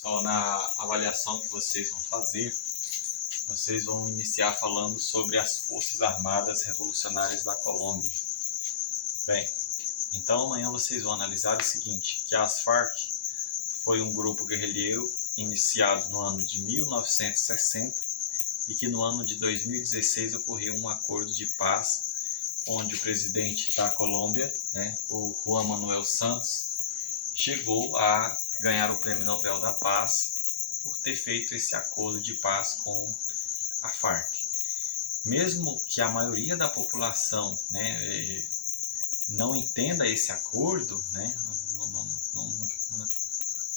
Só na avaliação que vocês vão fazer, vocês vão iniciar falando sobre as Forças Armadas Revolucionárias da Colômbia. Bem, então amanhã vocês vão analisar o seguinte, que as Farc foi um grupo guerrilheiro iniciado no ano de 1960 e que no ano de 2016 ocorreu um acordo de paz onde o presidente da Colômbia, o Juan Manuel Santos, chegou a ganhar o Prêmio Nobel da Paz por ter feito esse acordo de paz com a Farc. Mesmo que a maioria da população não entenda esse acordo,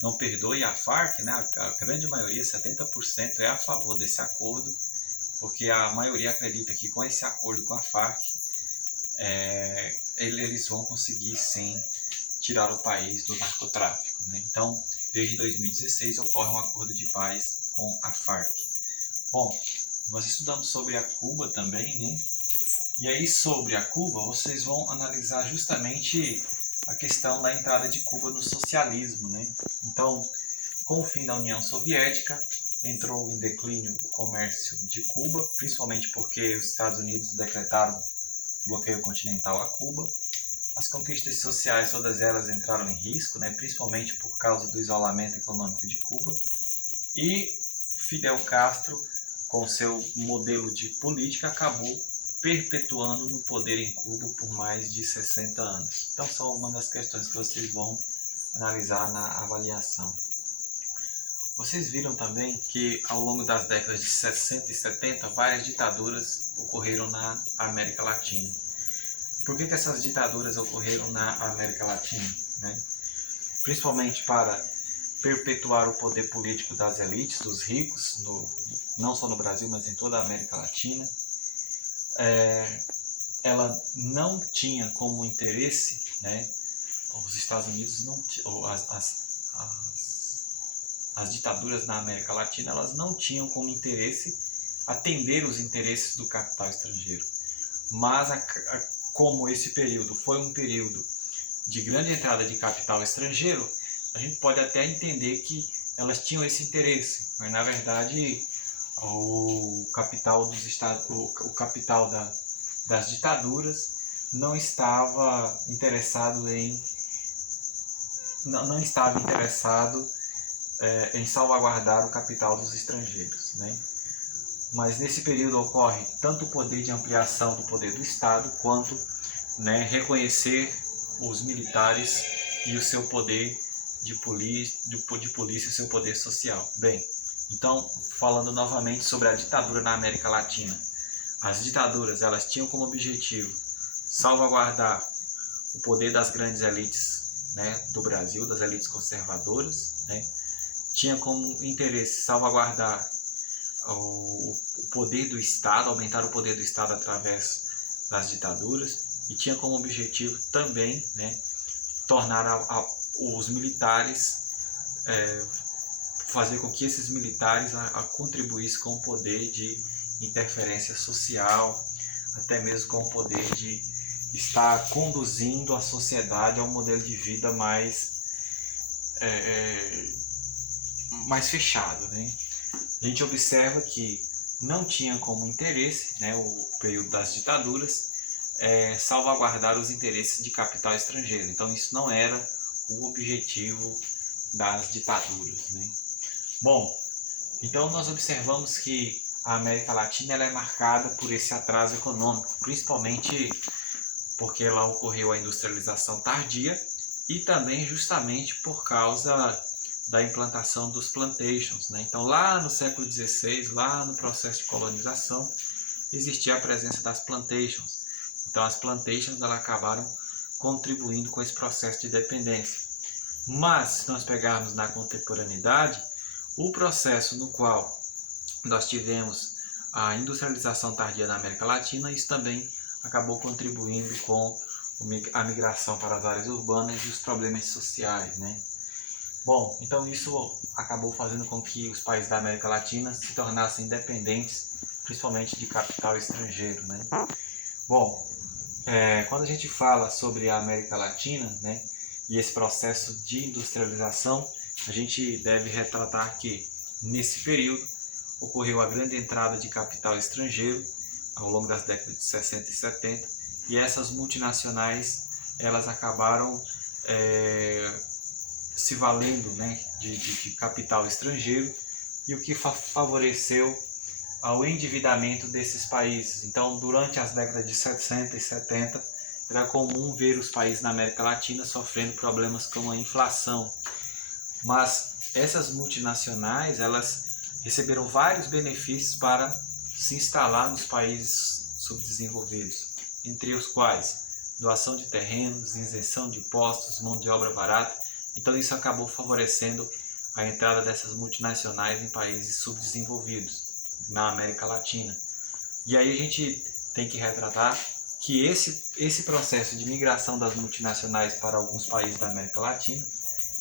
não perdoe a Farc, a grande maioria, 70%, é a favor desse acordo, porque a maioria acredita que com esse acordo com a Farc, eles vão conseguir sim tirar o país do narcotráfico. Então, desde 2016 ocorre um acordo de paz com a Farc. Bom, nós estudamos sobre a Cuba também, E aí sobre a Cuba vocês vão analisar justamente a questão da entrada de Cuba no socialismo, Então, com o fim da União Soviética, entrou em declínio o comércio de Cuba, principalmente porque os Estados Unidos decretaram bloqueio continental a Cuba. As conquistas sociais, todas elas entraram em risco, principalmente por causa do isolamento econômico de Cuba. E Fidel Castro, com seu modelo de política, acabou perpetuando no poder em Cuba por mais de 60 anos. Então, são uma das questões que vocês vão analisar na avaliação. Vocês viram também que, ao longo das décadas de 60 e 70, várias ditaduras ocorreram na América Latina. Por que essas ditaduras ocorreram na América Latina? Principalmente para perpetuar o poder político das elites, dos ricos, não só no Brasil, mas em toda a América Latina. Ela não tinha como interesse, os Estados Unidos as ditaduras na América Latina, elas não tinham como interesse atender os interesses do capital estrangeiro. Mas como esse período foi um período de grande entrada de capital estrangeiro, a gente pode até entender que elas tinham esse interesse, mas na verdade o capital dos estados, o capital das ditaduras não estava interessado em salvaguardar o capital dos estrangeiros, Mas nesse período ocorre tanto o poder de ampliação do poder do Estado, quanto reconhecer os militares e o seu poder de polícia, o seu poder social. Bem, então, falando novamente sobre a ditadura na América Latina. As ditaduras, elas tinham como objetivo salvaguardar o poder das grandes elites do Brasil, das elites conservadoras, tinha como interesse salvaguardar o poder do Estado, aumentar o poder do Estado através das ditaduras, e tinha como objetivo também tornar os militares, fazer com que esses militares contribuíssem com o poder de interferência social, até mesmo com o poder de estar conduzindo a sociedade a um modelo de vida mais fechado. A gente observa que não tinha como interesse, o período das ditaduras, salvaguardar os interesses de capital estrangeiro. Então isso não era o objetivo das ditaduras. Bom, então nós observamos que a América Latina ela é marcada por esse atraso econômico, principalmente porque lá ocorreu a industrialização tardia e também justamente por causa da implantação dos plantations. Então lá no século XVI, lá no processo de colonização, existia a presença das plantations. Então as plantations elas acabaram contribuindo com esse processo de dependência. Mas se nós pegarmos na contemporaneidade, o processo no qual nós tivemos a industrialização tardia na América Latina, isso também acabou contribuindo com a migração para as áreas urbanas e os problemas sociais. Bom, então isso acabou fazendo com que os países da América Latina se tornassem dependentes, principalmente de capital estrangeiro. Bom, quando a gente fala sobre a América Latina, e esse processo de industrialização, a gente deve retratar que, nesse período, ocorreu a grande entrada de capital estrangeiro ao longo das décadas de 60 e 70, e essas multinacionais elas acabaram se valendo, né, de capital estrangeiro, e o que favoreceu ao endividamento desses países. Então, durante as décadas de 60 e 70, era comum ver os países na América Latina sofrendo problemas como a inflação. Mas essas multinacionais, elas receberam vários benefícios para se instalar nos países subdesenvolvidos, entre os quais doação de terrenos, isenção de impostos, mão de obra barata. Então isso acabou favorecendo a entrada dessas multinacionais em países subdesenvolvidos, na América Latina. E aí a gente tem que retratar que esse processo de migração das multinacionais para alguns países da América Latina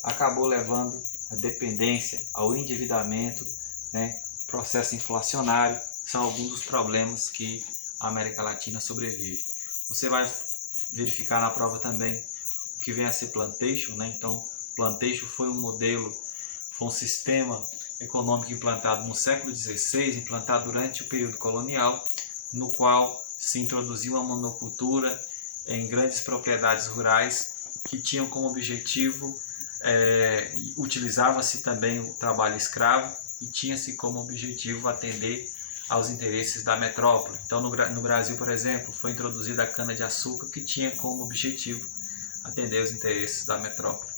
acabou levando à dependência, ao endividamento, né? Processo inflacionário, são alguns dos problemas que a América Latina sobrevive. Você vai verificar na prova também o que vem a ser plantation, né? Então, plantation foi um modelo, foi um sistema econômico implantado no século XVI, implantado durante o período colonial, no qual se introduziu a monocultura em grandes propriedades rurais que tinham como objetivo, utilizava-se também o trabalho escravo e tinha-se como objetivo atender aos interesses da metrópole. Então, no Brasil, por exemplo, foi introduzida a cana-de-açúcar, que tinha como objetivo atender os interesses da metrópole.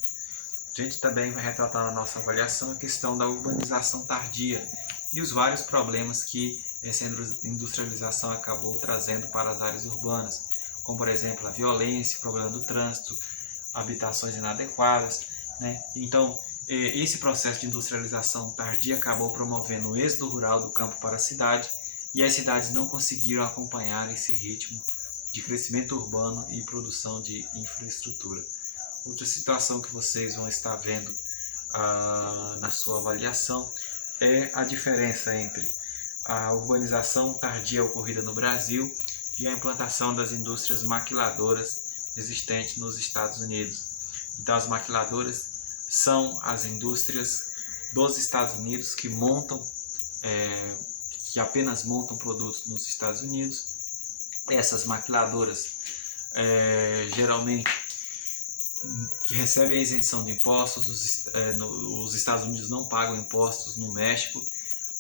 A gente também vai retratar na nossa avaliação a questão da urbanização tardia e os vários problemas que essa industrialização acabou trazendo para as áreas urbanas, como, por exemplo, a violência, o problema do trânsito, habitações inadequadas, né? Então, esse processo de industrialização tardia acabou promovendo o êxodo rural do campo para a cidade, e as cidades não conseguiram acompanhar esse ritmo de crescimento urbano e produção de infraestrutura. Outra situação que vocês vão estar vendo na sua avaliação é a diferença entre a urbanização tardia ocorrida no Brasil e a implantação das indústrias maquiladoras existentes nos Estados Unidos. Então, as maquiladoras são as indústrias dos Estados Unidos que apenas montam produtos nos Estados Unidos. Essas maquiladoras geralmente que recebem a isenção de impostos, os Estados Unidos não pagam impostos no México,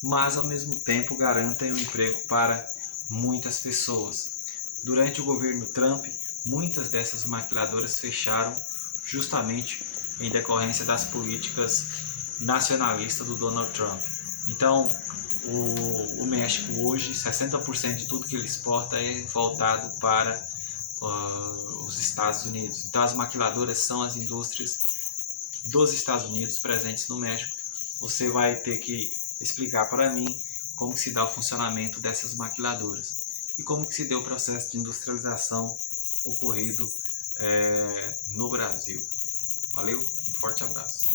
mas ao mesmo tempo garantem um emprego para muitas pessoas. Durante o governo Trump, muitas dessas maquiladoras fecharam justamente em decorrência das políticas nacionalistas do Donald Trump. Então, o México hoje, 60% de tudo que ele exporta é voltado para os Estados Unidos. Então, as maquiladoras são as indústrias dos Estados Unidos presentes no México. Você vai ter que explicar para mim como se dá o funcionamento dessas maquiladoras e como que se deu o processo de industrialização ocorrido no Brasil. Valeu, um forte abraço.